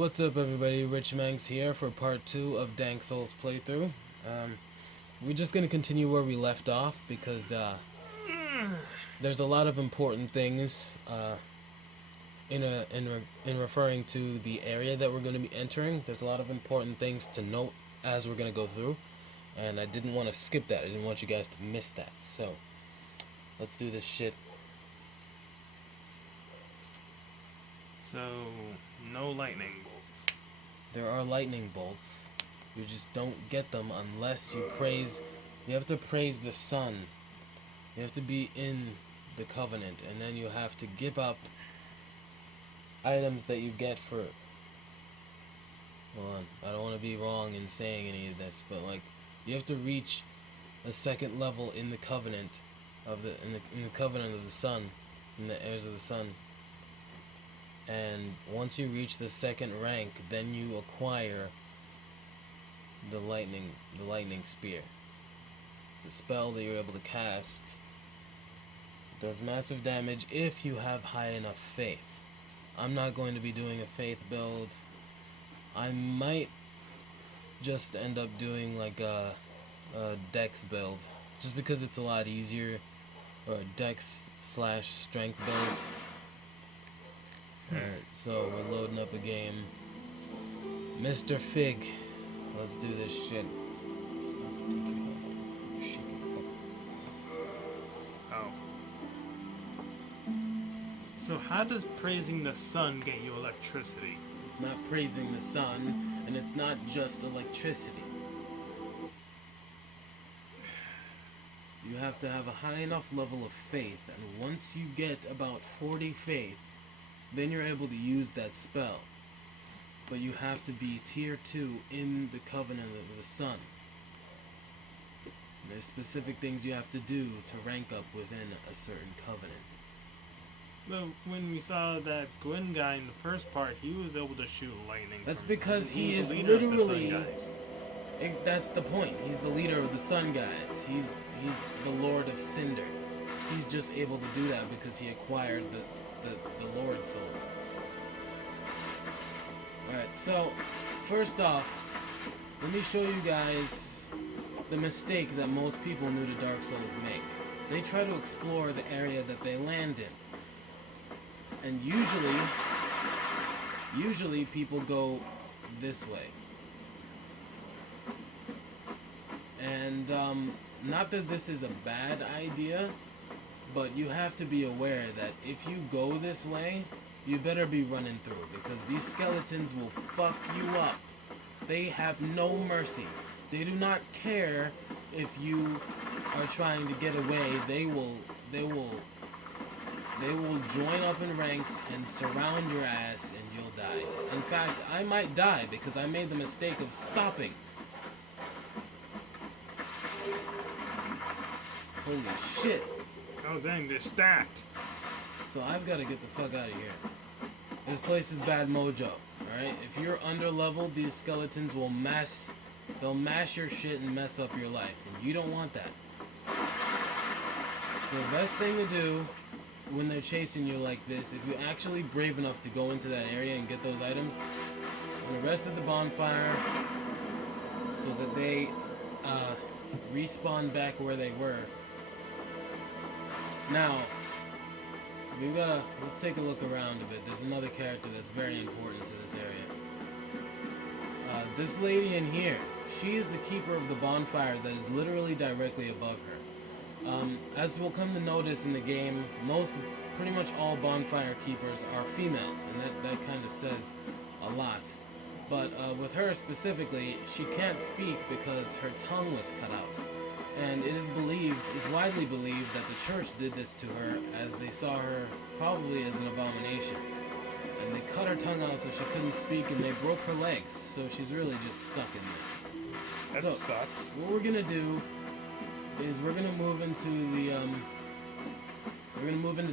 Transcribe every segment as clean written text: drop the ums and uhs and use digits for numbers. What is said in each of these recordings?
What's up everybody, Rich Manx here for part 2 of Dank Souls playthrough. We're just gonna continue where we left off because there's a lot of important things in referring to the area that we're gonna be entering. There's a lot of important things to note as we're gonna go through, and I didn't want to skip that. I didn't want you guys to miss that. So let's do this shit. So, no lightning bolts. There are lightning bolts. You just don't get them unless you praise. You have to praise the sun. You have to be in the covenant, and then you have to give up items that you get for. Hold on, I don't want to be wrong in saying any of this, but like you have to reach a second level in the covenant of the covenant of the sun, in the heirs of the sun. And once you reach the second rank, then you acquire the lightning spear. It's a spell that you're able to cast. It does massive damage if you have high enough faith. I'm not going to be doing a faith build. I might just end up doing like a dex build, just because it's a lot easier, or a dex/strength build. Alright, so we're loading up a game. Mr. Fig, let's do this shit. Oh. So how does praising the sun get you electricity? It's not praising the sun, and it's not just electricity. You have to have a high enough level of faith, and once you get about 40 faith, then you're able to use that spell. But you have to be tier 2 in the covenant of the sun. There's specific things you have to do to rank up within a certain covenant. Well, when we saw that Gwyn guy in the first part, he was able to shoot lightning. That's because he was is the leader of the literally. Sun Guys. That's the point. He's the leader of the Sun Guys. He's the Lord of Cinder. He's just able to do that because he acquired the Lord Soul. Alright, so first off, let me show you guys the mistake that most people new to Dark Souls make. They try to explore the area that they land in. And usually people go this way. And not that this is a bad idea, but you have to be aware that if you go this way, you better be running through, because these skeletons will fuck you up. They have no mercy. They do not care if you are trying to get away. They will join up in ranks and surround your ass, and you'll die. In fact, I might die because I made the mistake of stopping. Holy shit. Oh dang, they're stacked. So I've got to get the fuck out of here. This place is bad mojo, alright? If you're under leveled, these skeletons will they'll mash your shit and mess up your life, and you don't want that. So the best thing to do when they're chasing you like this, if you're actually brave enough to go into that area and get those items, and rest at the bonfire so that they respawn back where they were. Now, let's take a look around a bit. There's another character that's very important to this area. This lady in here, she is the keeper of the bonfire that is literally directly above her. As we'll come to notice in the game, pretty much all bonfire keepers are female, and that kind of says a lot. But with her specifically, she can't speak because her tongue was cut out. And it is widely believed that the church did this to her as they saw her probably as an abomination. And they cut her tongue out so she couldn't speak, and they broke her legs, so she's really just stuck in there. That sucks. What we're gonna do is we're gonna move into town. We're gonna move into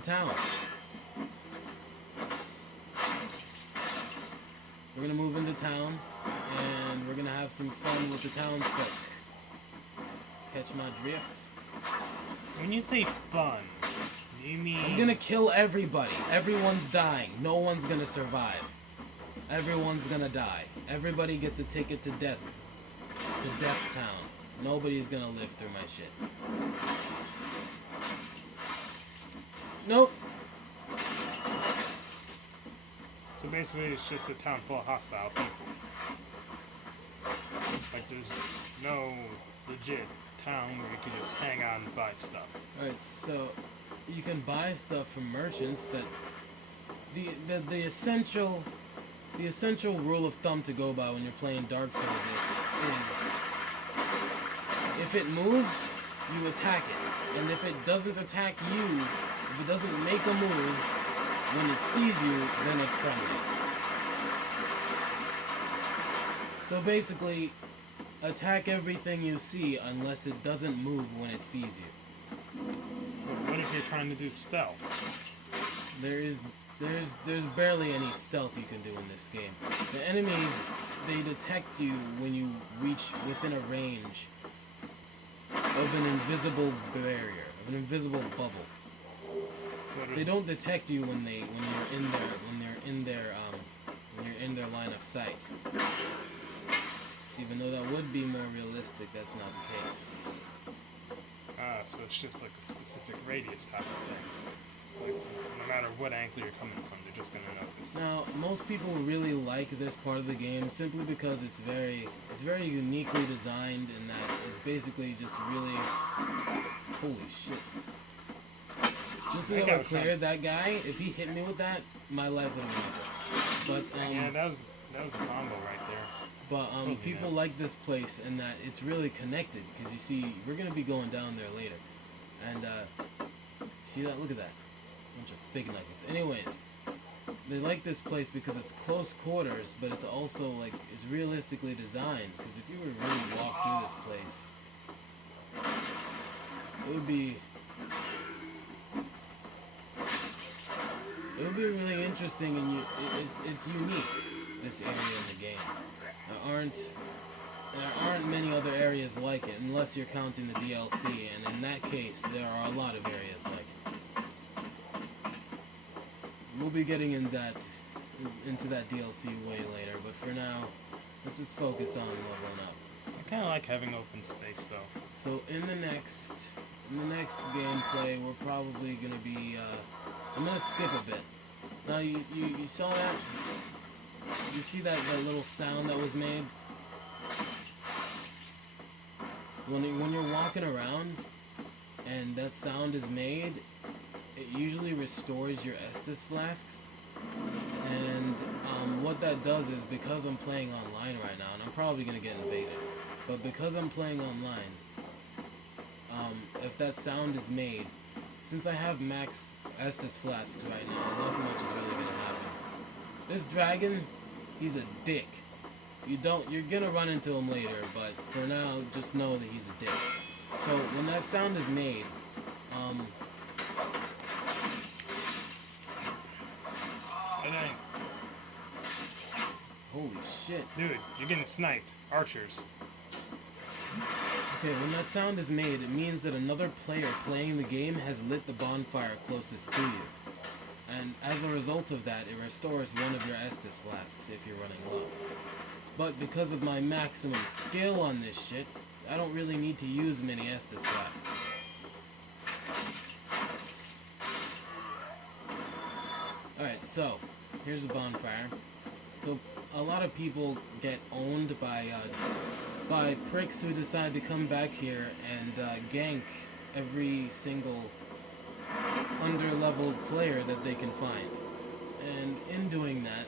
town, and we're gonna have some fun with the townsfolk. Catch my drift? When you say fun, do you mean... I'm gonna kill everybody. Everyone's dying. No one's gonna survive. everyone's gonna die. Everybody gets a ticket to death. To Death Town. Nobody's gonna live through my shit. Nope. So basically, it's just a town full of hostile people. Like, there's no legit town where you can just hang out and buy stuff. Alright, so you can buy stuff from merchants, but the essential rule of thumb to go by when you're playing Dark Souls is if it moves, you attack it. And if it doesn't attack you, if it doesn't make a move, when it sees you, then it's friendly. So basically, attack everything you see unless it doesn't move when it sees you. What if you're trying to do stealth? There's barely any stealth you can do in this game. The enemies, they detect you when you reach within a range of an invisible barrier, of an invisible bubble. So They don't detect you when you're in their line of sight. Even though that would be more realistic, that's not the case. So it's just like a specific radius type of thing. It's like, no matter what angle you're coming from, they're just gonna notice. Now, most people really like this part of the game simply because it's very uniquely designed in that it's basically just really, holy shit. Just so that we're clear, that guy, if he hit me with that, my life would have been over. But yeah, that was a combo right there. But Totally people missed. like this place and that it's really connected because you see, we're gonna be going down there later, and see that? Look at that, bunch of fig nuggets. Anyways, they like this place because it's close quarters, but it's also like it's realistically designed. Because if you were to really walk through this place, it would be really interesting, and it's unique. This area in the game. There aren't many other areas like it, unless you're counting the DLC, and in that case, there are a lot of areas like it. We'll be getting into that DLC way later, but for now, let's just focus on leveling up. I kind of like having open space though. So in the next gameplay, we're probably gonna be. I'm gonna skip a bit. Now you saw that. You see that little sound that was made? When you're walking around and that sound is made, it usually restores your Estus flasks. And what that does is, because I'm playing online right now, and I'm probably going to get invaded, but because I'm playing online, if that sound is made, since I have max Estus flasks right now, nothing much is really going to happen. This dragon, he's a dick. You're gonna run into him later, but for now, just know that he's a dick. So when that sound is made, And then, holy shit. dude, you're getting sniped. Archers. Okay, when that sound is made, it means that another player playing the game has lit the bonfire closest to you. And as a result of that, it restores one of your Estus flasks if you're running low. But because of my maximum skill on this shit, I don't really need to use many Estus flasks. Alright, so, here's a bonfire. So, a lot of people get owned by pricks who decide to come back here and gank every single under-leveled player that they can find. And in doing that,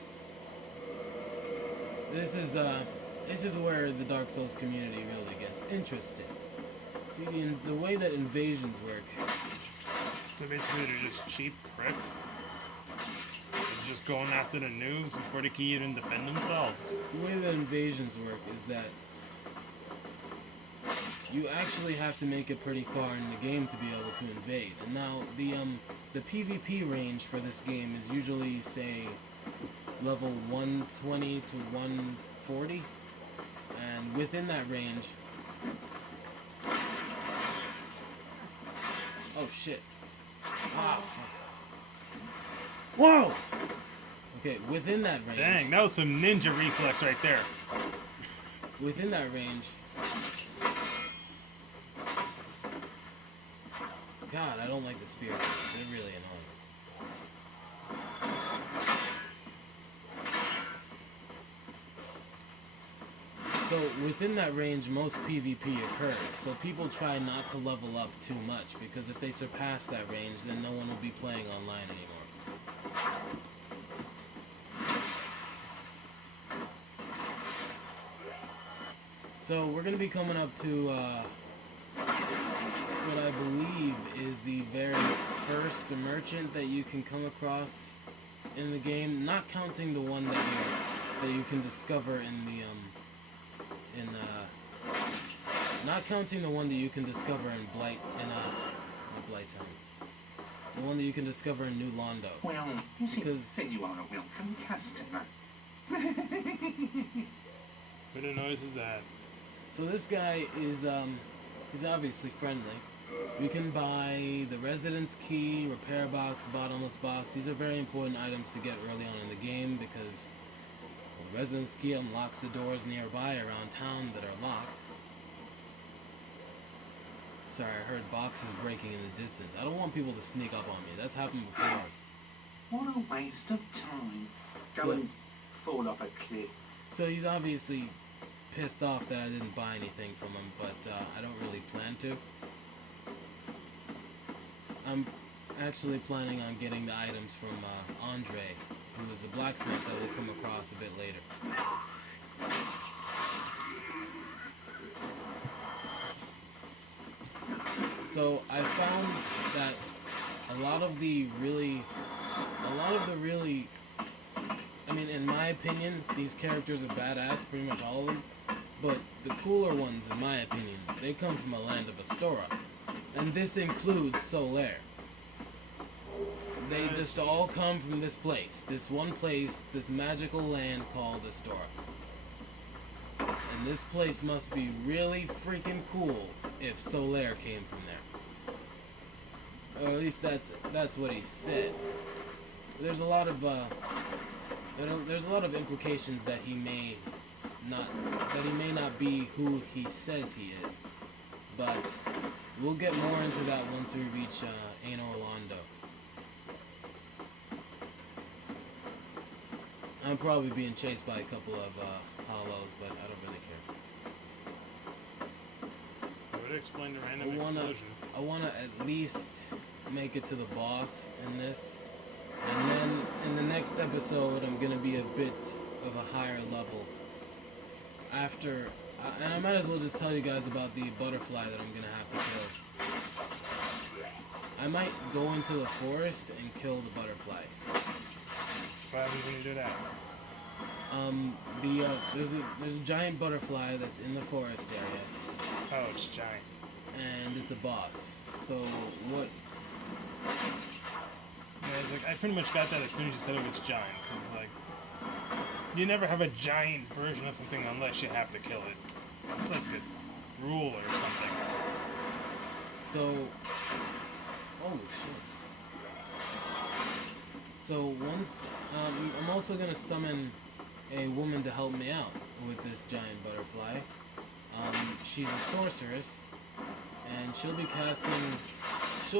this is where the Dark Souls community really gets interesting. See, the way that invasions work. So basically, they're just cheap pricks. They're just going after the noobs before they can even defend themselves. The way that invasions work is that you actually have to make it pretty far in the game to be able to invade. And now the PvP range for this game is usually, say, level 120 to 140, and within that range, oh shit, ah, fuck. Whoa, Okay, within that range. Dang, that was some ninja reflex right there. Within that range. God, I don't like the spear guys. They're really annoying. So within that range, most PvP occurs. So people try not to level up too much because if they surpass that range, then no one will be playing online anymore. So we're gonna be coming up to what I believe is the very first merchant that you can come across in the game, not counting the one that you can discover in the not counting the one that you can discover in not Blighttown. The one that you can discover in New Londo. Well, you see, Because then you are a welcome customer. What a noise is that? so this guy is he's obviously friendly. We can buy the residence key, repair box, bottomless box. These are very important items to get early on in the game because the residence key unlocks the doors nearby around town that are locked. Sorry, I heard boxes breaking in the distance. I don't want people to sneak up on me. That's happened before. What a waste of time. Go So- and fall off a cliff. So he's obviously pissed off that I didn't buy anything from him, but I don't really plan to. I'm actually planning on getting the items from Andre, who is a blacksmith that we'll come across a bit later. So I found that a lot of the really, I mean, in my opinion, these characters are badass, pretty much all of them. But the cooler ones, in my opinion, they come from a land of Astora. And this includes Solaire. They just all come from this place. This one place, this magical land called Astora. And this place must be really freaking cool if Solaire came from there. Or at least that's what he said. There's a lot of there's a lot of implications that he may not be who he says he is. But we'll get more into that once we reach Anor Londo. I'm probably being chased by a couple of hollows, but I don't really care. It would explain the random explosion. I wanna at least make it to the boss in this. And then in the next episode, I'm gonna be a bit of a higher level. And I might as well just tell you guys about the butterfly that I'm gonna have to kill. I might go into the forest and kill the butterfly. Why haven't you do that? There's a giant butterfly that's in the forest area, Oh, it's giant. and it's a boss. So what? Yeah, it's like I pretty much got that as soon as you said it was giant, because like you never have a giant version of something unless you have to kill it. It's like a rule or something. So, oh shit. So once, I'm also gonna summon a woman to help me out with this giant butterfly. She's a sorceress, and she'll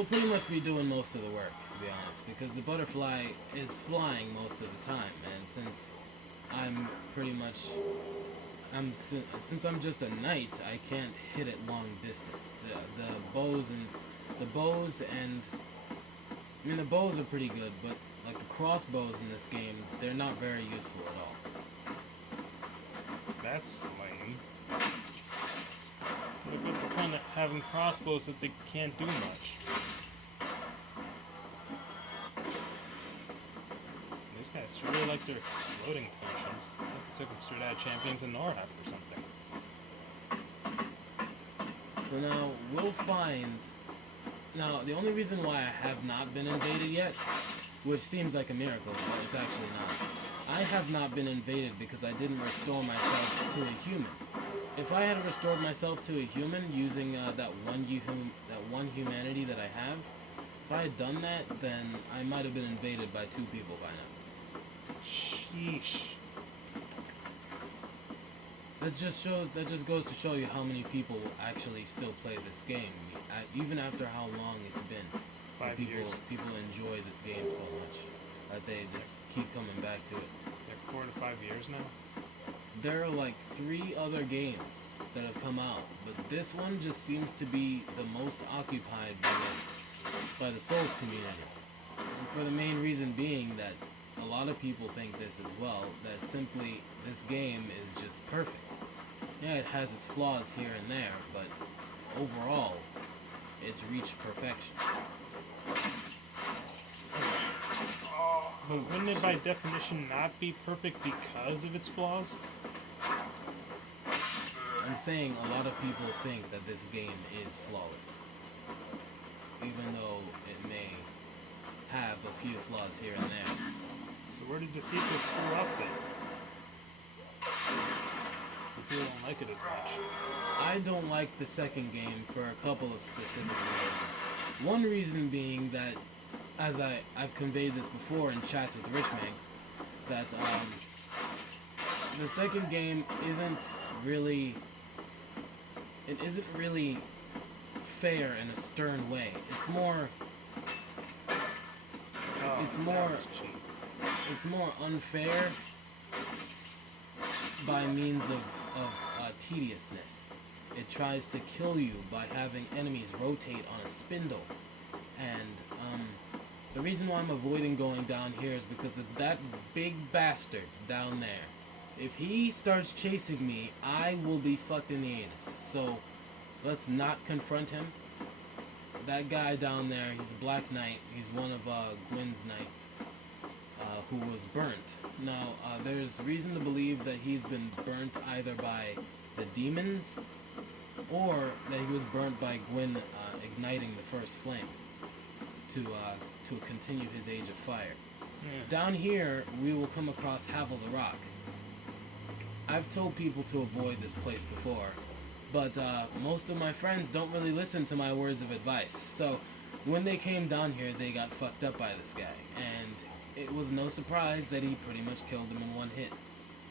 pretty much be doing most of the work, to be honest, because the butterfly is flying most of the time, and since I'm pretty much, since I'm just a knight, I can't hit it long distance. The bows, I mean the bows are pretty good, but like the crossbows in this game, they're not very useful at all. That's lame. Like, what's the point of having crossbows that they can't do much? These guys really like their exploding potions. I think they took them straight out of Champions in Nordhaf or something. So now we'll find. Now the only reason why I have not been invaded yet, which seems like a miracle, but it's actually not. I have not been invaded because I didn't restore myself to a human. If I had restored myself to a human using that one humanity that I have, if I had done that, then I might have been invaded by 2 people by now. Sheesh. That just goes to show you how many people will actually still play this game, even after how long it's been. 5 people years. people enjoy this game so much that they just keep coming back to it. Like 4 to 5 years now. There are like 3 other games that have come out, but this one just seems to be the most occupied by the Souls community. And for the main reason being that a lot of people think this as well, that simply this game is just perfect. Yeah, it has its flaws here and there, but overall, it's reached perfection. But wouldn't it by definition not be perfect because of its flaws? I'm saying a lot of people think that this game is flawless, even though it may have a few flaws here and there. So where did the sequel screw up then? People don't like it as much. I don't like the second game for a couple of specific reasons. One reason being that, as I've conveyed this before in chats with Rich Manx, that the second game isn't really fair in a stern way. It's more Oh, It's that more- was cheap. it's more unfair by means of tediousness. It tries to kill you by having enemies rotate on a spindle, and the reason why I'm avoiding going down here is because of that big bastard down there. If he starts chasing me, I will be fucked in the anus. So let's not confront him. That guy down there, he's a Black Knight. He's one of Gwyn's knights who was burnt. Now, there's reason to believe that he's been burnt either by the demons or that he was burnt by Gwyn igniting the first flame to continue his age of fire. Yeah. Down here, we will come across Havel the Rock. I've told people to avoid this place before, but most of my friends don't really listen to my words of advice. So when they came down here, they got fucked up by this guy, and it was no surprise that he pretty much killed them in one hit.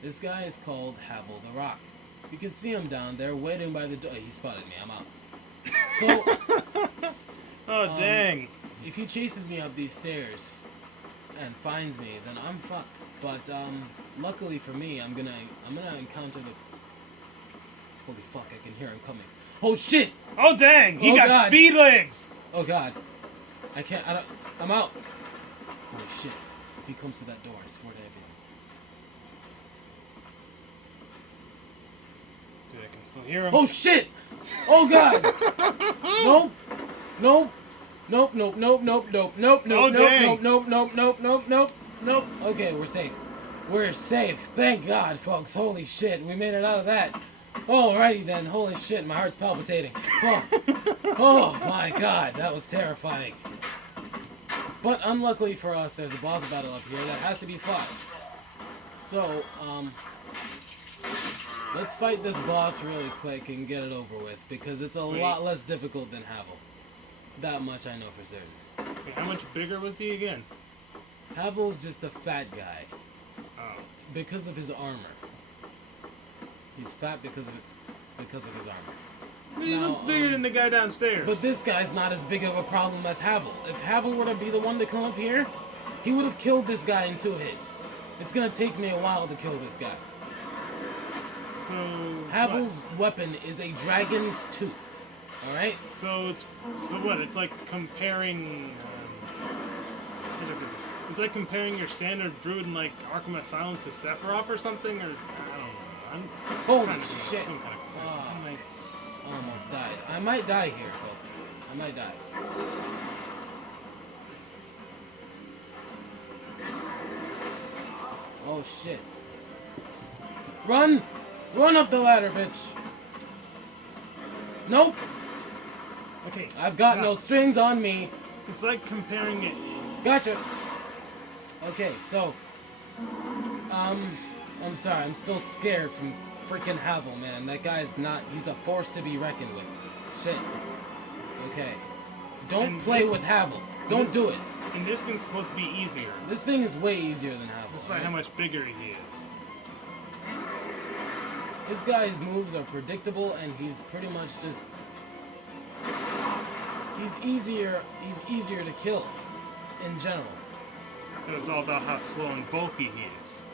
This guy is called Havel the Rock. You can see him down there waiting by the door. He spotted me. I'm out. So Oh, dang. if he chases me up these stairs and finds me, then I'm fucked. But luckily for me, I'm gonna encounter the. Holy fuck! I can hear him coming. Oh shit! Oh, dang. He Oh, got God. speed legs. Oh god! I can't. I'm out. Holy shit! If he comes through that door, I swear to everything. Dude, I can still hear him. Oh shit! Oh god! Nope! Nope! Nope! Nope! Nope! Nope! Nope! Nope! Nope! Oh, dang. Nope! Nope! Nope! Nope! Nope! Nope! Okay, we're safe. We're safe. Thank God, folks. Holy shit, we made it out of that. Alrighty then. Holy shit, my heart's palpitating. Oh, oh my God, that was terrifying. But unluckily for us, there's a boss battle up here that has to be fought. So, let's fight this boss really quick and get it over with, because it's a lot less difficult than Havel. That much I know for certain. Wait, how much bigger was he again? Havel's just a fat guy Oh. because of his armor. He's fat because of his armor. He Now, looks bigger than the guy downstairs. But this guy's not as big of a problem as Havel. If Havel were to be the one to come up here, he would have killed this guy in 2 hits. It's gonna take me a while to kill this guy. So Havel's weapon is a dragon's tooth. Alright? So what? It's like comparing. How do I put this? It's like comparing your standard druid in like Arkham Asylum to Sephiroth or something, or I don't know. I'm Holy trying to think of shit. some kind of comparison. Fuck. I'm like, I almost died. I might die here, folks. I might die. Oh shit. Run! Run up the ladder, bitch! Nope! okay, I've got now, no strings on me. It's like comparing it. Gotcha! Okay, so... I'm sorry, I'm still scared from freaking Havel, man. That guy's not... He's a force to be reckoned with. Shit. Okay. Don't And play this- with Havel. Don't do it. And this thing's supposed to be easier. This thing is way easier than Havel. Despite how alright? much bigger he is. This guy's moves are predictable, and he's pretty much just... He's easier to kill, in general. So it's all about how slow and bulky he is.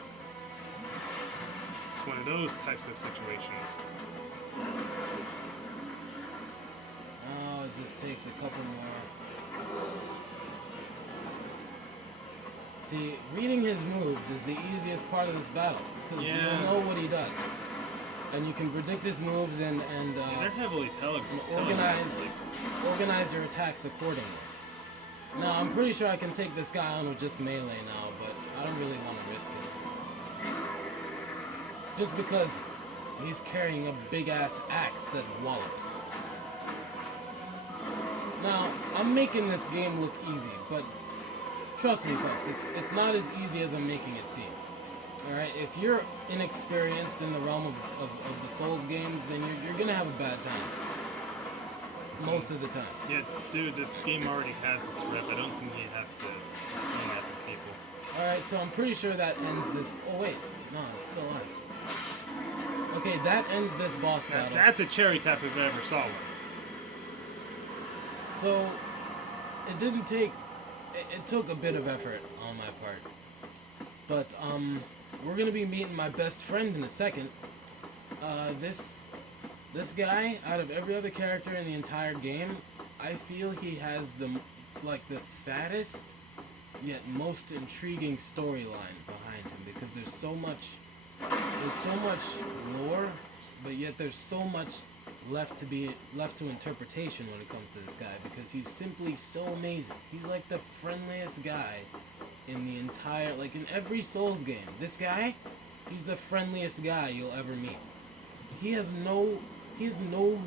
It's one of those types of situations. Oh, it just takes a couple more. See, reading his moves is the easiest part of this battle, because Yeah. you'll know what he does. And you can predict his moves and They're heavily organize your attacks accordingly. Now, I'm pretty sure I can take this guy on with just melee now, but I don't really want to risk it. Just because he's carrying a big-ass axe that wallops. Now, I'm making this game look easy, but trust me, folks, it's not as easy as I'm making it seem. Alright, if you're inexperienced in the realm of the Souls games, then you're gonna have a bad time. Most of the time. Yeah, dude, this game already has its rep. I don't think you have to explain that to people. Alright, so I'm pretty sure that ends this... Oh, wait. No, it's still alive. Okay, that ends this boss battle. That's a cherry tap if I ever saw one. So, it didn't take... It took a bit of effort on my part. But, we're gonna be meeting my best friend in a second. This guy, out of every other character in the entire game, I feel he has the saddest, yet most intriguing storyline behind him, because there's so much lore, but yet there's so much left to interpretation when it comes to this guy, because he's simply so amazing. He's like the friendliest guy in the entire, in every Souls game. This guy, he's the friendliest guy you'll ever meet. He has no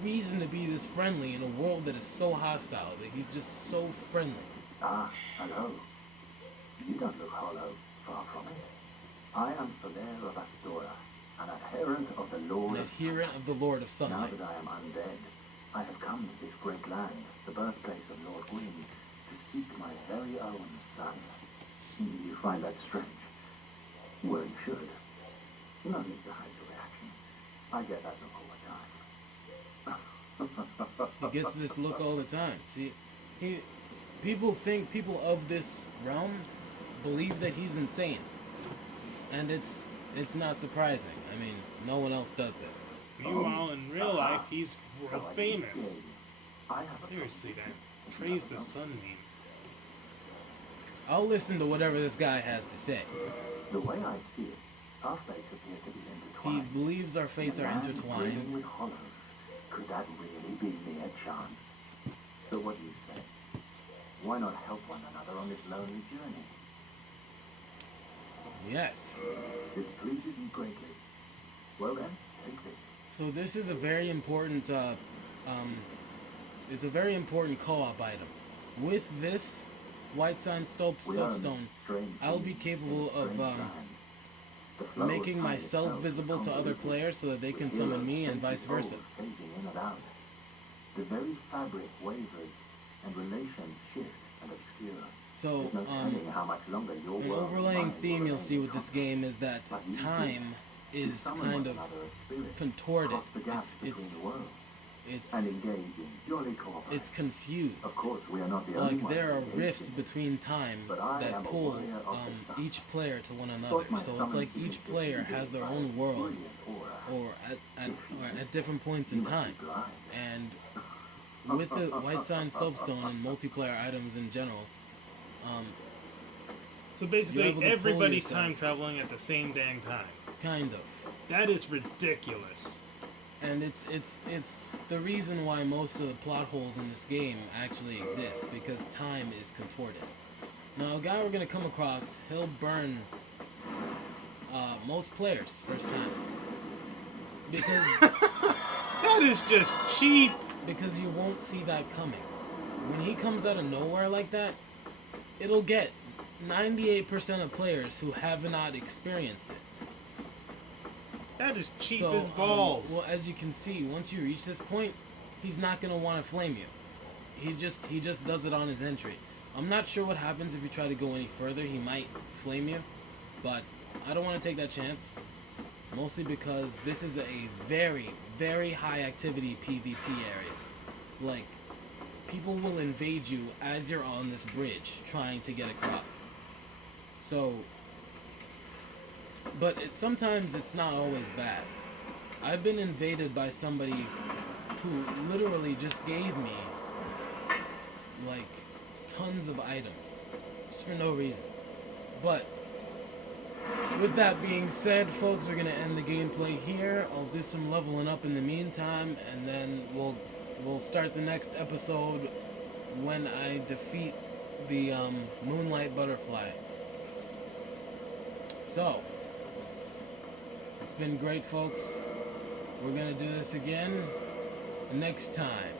reason to be this friendly in a world that is so hostile, that he's just so friendly. Ah, hello. You don't look hollow, far from it. I am Solaire of Astora, an adherent of the Lord An adherent of the Lord of Now Sunlight. that I am undead, I have come to this great land, the birthplace of Lord Gwyn, to seek my very own son. You find that strange? Well, you should. No need to hide your reaction. I get that look all the time. He gets this look all the time. See, people of this realm believe that he's insane, and it's not surprising. I mean, no one else does this. Meanwhile, in real life, he's world famous. I have a Seriously, that praise the sun meme. I'll listen to whatever this guy has to say. The way I see it, our fates appear to be He intertwined. believes our fates are Land intertwined. brimming with hollows. Could that really be mere chance? So what do you say? Why not help one another on this lonely journey? Yes. This pleases me greatly. Well then, take this. So this is a very important, it's a very important co-op item. With this White Sign Soapstone, I'll be capable of making myself visible to other players so that they can summon me and vice versa. The very fabric wavers and relations shift and obscure. So, There's no telling how much longer your an world overlaying and mine theme will you'll see with remain this game is that But you time is summon kind one of another as spirits, contorted. cross the gaps between It's the worlds, and it's engage in jolly cooperation. it's confused. Of course, we are not the only Like ones there are engaged rifts in it. between time But I that am a pull warrior of the sun. each player to one another. Thought my So it's like summons each to player defeat has their by own world, brilliant aura. or at different points in You must time. be blind. And with the White Sign Soapstone and multiplayer items in general, So You're basically, able to pull everybody's yourself. time traveling at the same dang time. kind of. That is ridiculous. And it's the reason why most of the plot holes in this game actually exist, because time is contorted. Now, a guy we're gonna come across, he'll burn most players first time, because That is just cheap. because you won't see that coming. When he comes out of nowhere like that, it'll get 98% of players who have not experienced it. That is cheap So, as balls. well, as you can see, once you reach this point, he's not gonna want to flame you. He just does it on his entry. I'm not sure what happens if you try to go any further. He might flame you, but I don't want to take that chance. Mostly because this is a very, very high activity PvP area. Like, people will invade you as you're on this bridge trying to get across. So, but sometimes it's not always bad. I've been invaded by somebody who literally just gave me like tons of items just for no reason. But with that being said, folks, we're gonna end the gameplay here. I'll do some leveling up in the meantime, and then we'll start the next episode when I defeat the Moonlight Butterfly. So, it's been great, folks. We're gonna do this again next time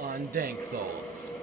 on Dank Souls.